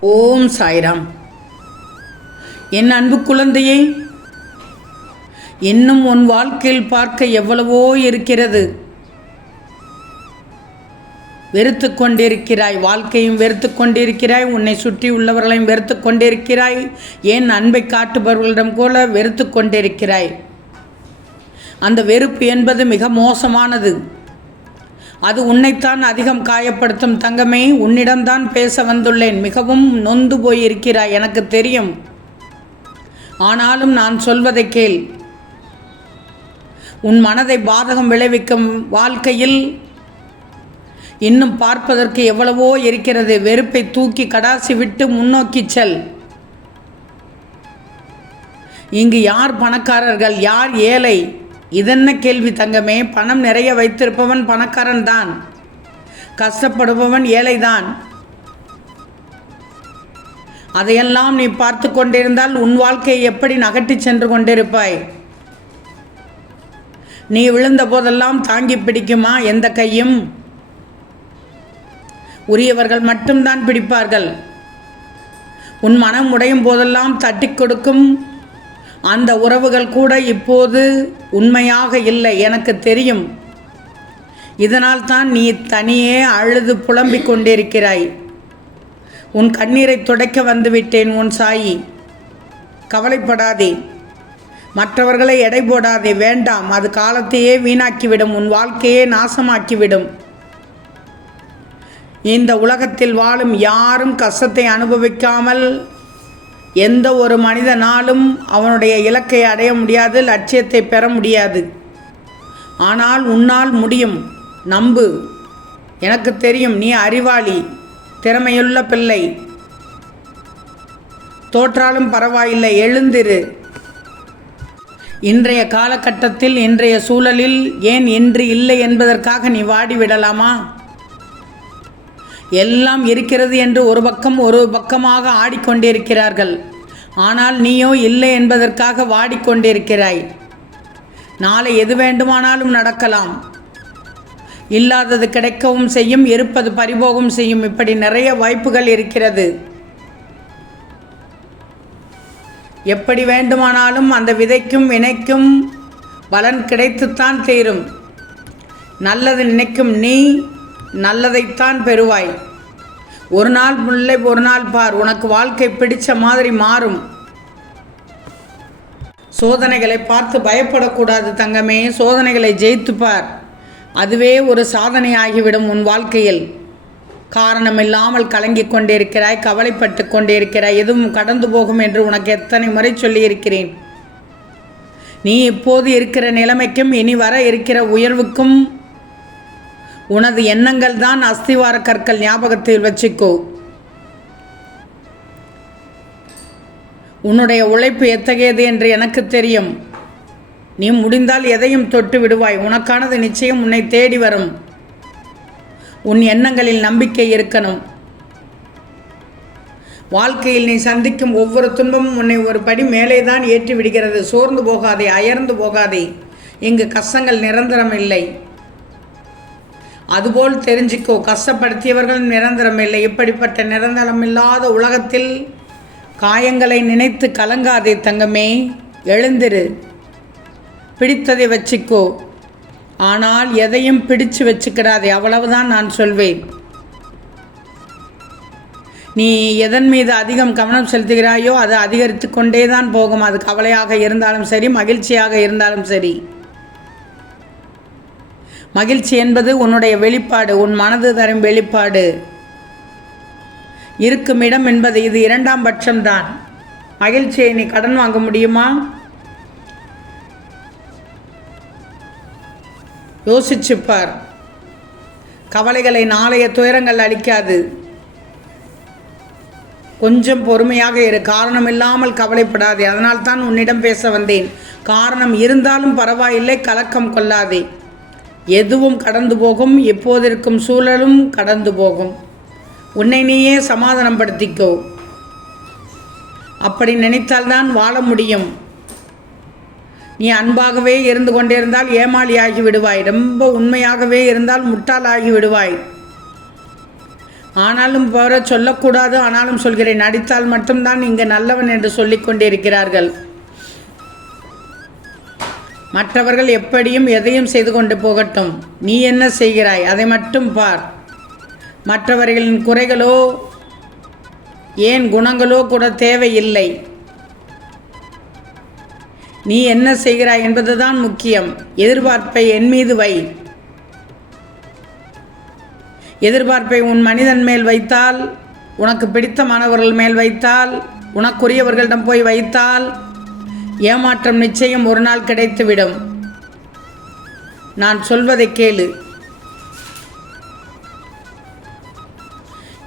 ஓம் சாய்ராம். என் அன்பு குழந்தையே இன்னும் உன் வாழ்க்கையில் பார்க்க எவ்வளவோ இருக்கிறது. வெறுத்து கொண்டிருக்கிறாய் வாழ்க்கையும் வெறுத்து கொண்டிருக்கிறாய் உன்னை சுற்றி உள்ளவர்களையும் வெறுத்து கொண்டிருக்கிறாய் ஏன் அன்பை காட்டுபவர்களிடம் கூட வெறுத்து கொண்டிருக்கிறாய்? அந்த வெறுப்பு என்பது மிக மோசமானது. அது உன்னைத்தான் அதிகம் காயப்படுத்தும் தங்கமே உன்னிடம்தான் பேச வந்துள்ளேன். மிகவும் நொந்து போயிருக்கிறாய் எனக்கு தெரியும். ஆனாலும் நான் சொல்வதை கேள். உன் மனதை பாதகம் விளைவிக்கும் வாழ்க்கையில் இன்னும் பார்ப்பதற்கு எவ்வளவோ இருக்கிறது. வெறுப்பை தூக்கி கடாசி விட்டு முன்னோக்கி செல். இங்கு யார் பணக்காரர்கள்? யார் ஏழை? இதென்ன கேள்வி தங்கமே? பணம் நிறைய வைத்திருப்பவன் பணக்காரன் தான். கஷ்டப்படுபவன் ஏழைதான். அதையெல்லாம் நீ பார்த்து கொண்டிருந்தால் உன் வாழ்க்கையை எப்படி நகட்டி சென்று கொண்டிருப்பாய்? நீ விழுந்த போதெல்லாம் தாங்கி பிடிக்குமா எந்த கையும்? உரியவர்கள் மட்டும்தான் பிடிப்பார்கள். உன் மனம் உடையும் போதெல்லாம் தட்டி கொடுக்கும் அந்த உறவுகள் கூட இப்போது உண்மையாக இல்லை எனக்கு தெரியும். இதனால் தான் நீ தனியே அழுது புலம்பிக் கொண்டிருக்கிறாய். உன் கண்ணீரை துடைக்க வந்துவிட்டேன் உன் சாயி. கவலைப்படாதே. மற்றவர்களை எடை போடாதே வேண்டாம். அது காலத்தையே வீணாக்கிவிடும் உன் வாழ்க்கையே நாசமாக்கிவிடும். இந்த உலகத்தில் வாழும் யாரும் கஷ்டத்தை அனுபவிக்காமல் எந்த ஒரு மனிதனாலும் அவனுடைய இலக்கை அடைய முடியாது லட்சியத்தை பெற முடியாது. ஆனால் உன்னால் முடியும். நம்பு. எனக்கு தெரியும் நீ அறிவாளி திறமையுள்ள பிள்ளை. தோற்றாலும் பரவாயில்லை எழுந்திரு. இன்றைய காலகட்டத்தில் இன்றைய சூழலில் ஏன் இன்று இல்லை என்பதற்காக நீ வாடிவிடலாமா? எல்லாம் இருக்கிறது என்று ஒரு பக்கம் ஒரு பக்கமாக ஆடிக்கொண்டிருக்கிறார்கள். ஆனால் நீயோ இல்லை என்பதற்காக வாடிக்கொண்டிருக்கிறாய். நாளை எது வேண்டுமானாலும் நடக்கலாம். இல்லாதது கிடைக்கவும் செய்யும் இருப்பது பறிபோகும் செய்யும். இப்படி நிறைய வாய்ப்புகள் இருக்கிறது. எப்படி வேண்டுமானாலும் அந்த விதைக்கும் வினைக்கும் பலன் கிடைத்துத்தான் தீரும். நல்லது நினைக்கும் நீ நல்லதைத்தான் பெறுவாய். ஒரு நாள் முல்லை ஒரு நாள் பார். உனக்கு வாழ்க்கை பிடிச்ச மாதிரி மாறும். சோதனைகளை பார்த்து பயப்படக்கூடாது தங்கமே. சோதனைகளை ஜெயித்துப்பார் அதுவே ஒரு சாதனையாகிவிடும் உன் வாழ்க்கையில். காரணமில்லாமல் கலங்கிக் கொண்டிருக்கிறாய் கவலைப்பட்டு கொண்டிருக்கிறாய் எதுவும் கடந்து போகும் என்று உனக்கு எத்தனை முறை சொல்லியிருக்கிறேன். நீ இப்போது இருக்கிற நிலைமைக்கும் இனி வர இருக்கிற உயர்வுக்கும் உனது எண்ணங்கள் தான் அஸ்திவார கற்கள் ஞாபகத்தில் வச்சுக்கோ. உன்னுடைய உழைப்பு எத்தகையது என்று எனக்கு தெரியும். நீ முடிந்தால் எதையும் தொட்டு விடுவாய். உனக்கானது நிச்சயம் உன்னை தேடி வரும். உன் எண்ணங்களில் நம்பிக்கை இருக்கணும். வாழ்க்கையில் நீ சந்திக்கும் ஒவ்வொரு துன்பமும் உன்னை ஒரு படி மேலே தான் ஏற்றி விடுகிறது சோர்ந்து போகாதே அயர்ந்து போகாதே. இங்கு கஷ்டங்கள் நிரந்தரம் இல்லை. அதுபோல் தெரிஞ்சுக்கோ கஷ்டப்படுத்தியவர்கள் நிரந்தரம் இல்லை. இப்படிப்பட்ட நிரந்தரம் இல்லாத உலகத்தில் காயங்களை நினைத்து கலங்காதே தங்கமே. எழுந்திரு. பிடித்ததை வச்சுக்கோ. ஆனால் எதையும் பிடிச்சு வச்சுக்கிடாதே. அவ்வளவுதான் நான் சொல்வேன். நீ எதன் மீது அதிகம் கவனம் செலுத்துகிறாயோ அது அதிகரித்து கொண்டே தான் போகும். அது கவலையாக இருந்தாலும் சரி மகிழ்ச்சியாக இருந்தாலும் சரி. மகிழ்ச்சி என்பது உன்னுடைய வெளிப்பாடு உன் மனது தரும் வெளிப்பாடு. இருக்கும் இடம் என்பது இது இரண்டாம் பட்சம்தான். மகிழ்ச்சியை நீ கடன் வாங்க முடியுமா? யோசிச்சுப்பார். கவலைகளை நாளைய துயரங்கள் அளிக்காது. கொஞ்சம் பொறுமையாக இரு. காரணம் இல்லாமல் கவலைப்படாதே. அதனால் தான் உன்னிடம் பேச வந்தேன். காரணம் இருந்தாலும் பரவாயில்லை கலக்கம் கொள்ளாதே. எதுவும் கடந்து போகும் எப்போதிருக்கும் சூழலும் கடந்து போகும். உன்னை நீயே சமாதானப்படுத்திக்கோ. அப்படி நினைத்தால்தான் வாழ முடியும். நீ அன்பாகவே இருந்து கொண்டிருந்தால் ஏமாளியாகி விடுவாய். ரொம்ப உண்மையாகவே இருந்தால் முட்டாளாகி விடுவாய். ஆனாலும் போற சொல்லக்கூடாது. ஆனாலும் சொல்கிறேன் நடித்தால் மட்டும்தான் இங்கு நல்லவன் என்று சொல்லிக் கொண்டிருக்கிறார்கள். மற்றவர்கள் எப்படியும் எதையும் செய்து கொண்டு போகட்டும். நீ என்ன செய்கிறாய்? அதை மட்டும் பார். மற்றவர்களின் குறைகளோ ஏன் குணங்களோ கூட தேவையில்லை. நீ என்ன செய்கிறாய் என்பதுதான் முக்கியம். எதிர்பார்ப்பை என் மீது வை. எதிர்பார்ப்பை உன் மனிதன் மேல் வைத்தால் உனக்கு பிடித்தமானவர்கள் மேல் வைத்தால் உனக்குரியவர்களிடம் போய் வைத்தால் ஏமாற்றம் நிச்சயம் ஒரு நாள் கிடைத்துவிடும். நான் சொல்வதை கேளு.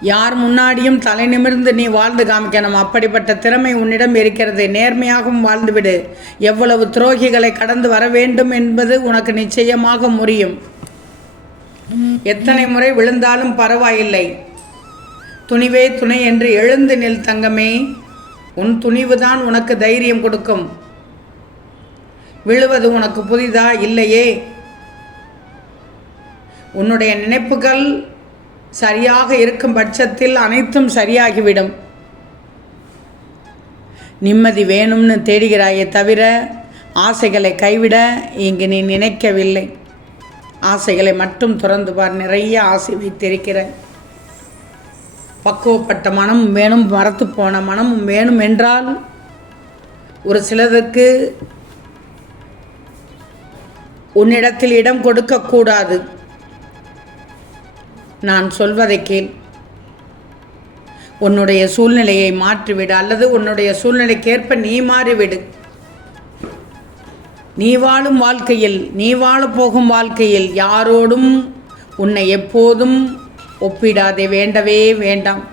யார் முன்னாடியும் தலை நிமிர்ந்து நீ வாழ்ந்து காமிக்கணும். அப்படிப்பட்ட திறமை உன்னிடம் இருக்கிறது. நேர்மையாகவும் வாழ்ந்துவிடு. எவ்வளவு துரோகிகளை கடந்து வர வேண்டும் என்பது உனக்கு நிச்சயமாக முடியும் எத்தனை முறை விழுந்தாலும் பரவாயில்லை. துணிவே துணை என்று எழுந்து நில் தங்கமே. உன் துணிவு தான் உனக்கு தைரியம் கொடுக்கும். விழுவது உனக்கு புதிதா? இல்லையே. உன்னுடைய நினைப்புகள் சரியாக இருக்கும் பட்சத்தில் அனைத்தும் சரியாகிவிடும். நிம்மதி வேணும்னு தேடுகிறாயே தவிர ஆசைகளை கைவிட இங்கு நீ நினைக்கவில்லை. ஆசைகளை மட்டும் துறந்து பார். நிறைய ஆசை வைத்திருக்கிறேன். பக்குவப்பட்ட மனம் வேணும் மரத்து போன மனம் வேணும் என்றால் ஒரு சிலருக்கு உன்னிடத்தில் இடம் கொடுக்கக்கூடாது நான் சொல்வதை கேள். உன்னுடைய சூழ்நிலையை மாற்றிவிடு அல்லது உன்னுடைய சூழ்நிலைக்கேற்ப நீ மாறிவிடு. நீ வாழும் வாழ்க்கையில் நீ வாழப்போகும் வாழ்க்கையில் யாரோடும் உன்னை எப்போதும் ஒப்பிடாதே வேண்டவே வேண்டாம்.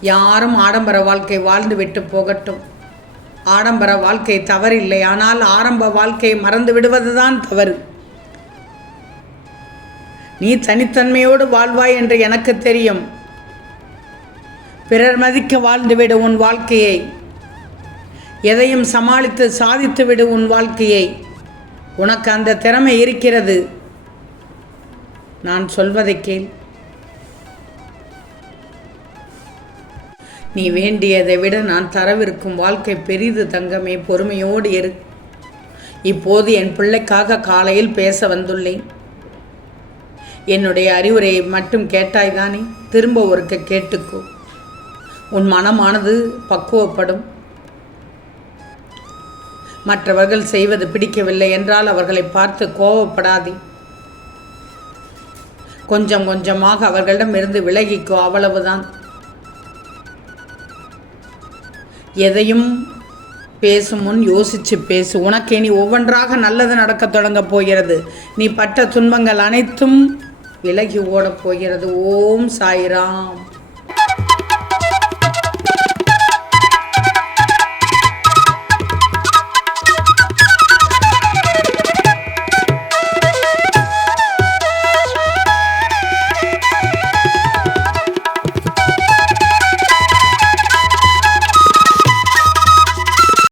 யாரும் ஆடம்பர வாழ்க்கை வாழ்ந்து விட்டு போகட்டும். ஆடம்பர வாழ்க்கை தவறில்லை ஆனால் ஆரம்ப வாழ்க்கையை மறந்து விடுவதுதான் தவறு. நீ தனித்தன்மையோடு வாழ்வாய் என்று எனக்கு தெரியும். பிறர் மதிக்க வாழ்ந்துவிடு உன் வாழ்க்கையை. எதையும் சமாளித்து சாதித்து விடு உன் வாழ்க்கையை. உனக்கு அந்த திறமை இருக்கிறது. நான் சொல்வதை கேள். நீ வேண்டியதை விட நான் தரவிருக்கும் வாழ்க்கை பெரிது தங்கமே பொறுமையோடு இரு. இப்போது என் பிள்ளைக்காக காலையில் பேச வந்துள்ளேன். என்னுடைய அறிவுரையை மட்டும் கேட்டாய்தானே? திரும்ப ஒருக்க கேட்டுக்கோ. உன் மனமானது பக்குவப்படும். மற்றவர்கள் செய்வது பிடிக்கவில்லை என்றால் அவர்களை பார்த்து கோவப்படாதே. கொஞ்சம் கொஞ்சமாக அவர்களிடம் இருந்து விலகிக்கோ அவ்வளவுதான். எதையும் பேசும் முன் யோசித்து பேசு. உனக்கு இனி ஒவ்வொன்றாக நல்லது நடக்கத் தொடங்கப் போகிறது. நீ பட்ட துன்பங்கள் அனைத்தும் விலகி ஓடப் போகிறது. ஓம் சாய்ராம்.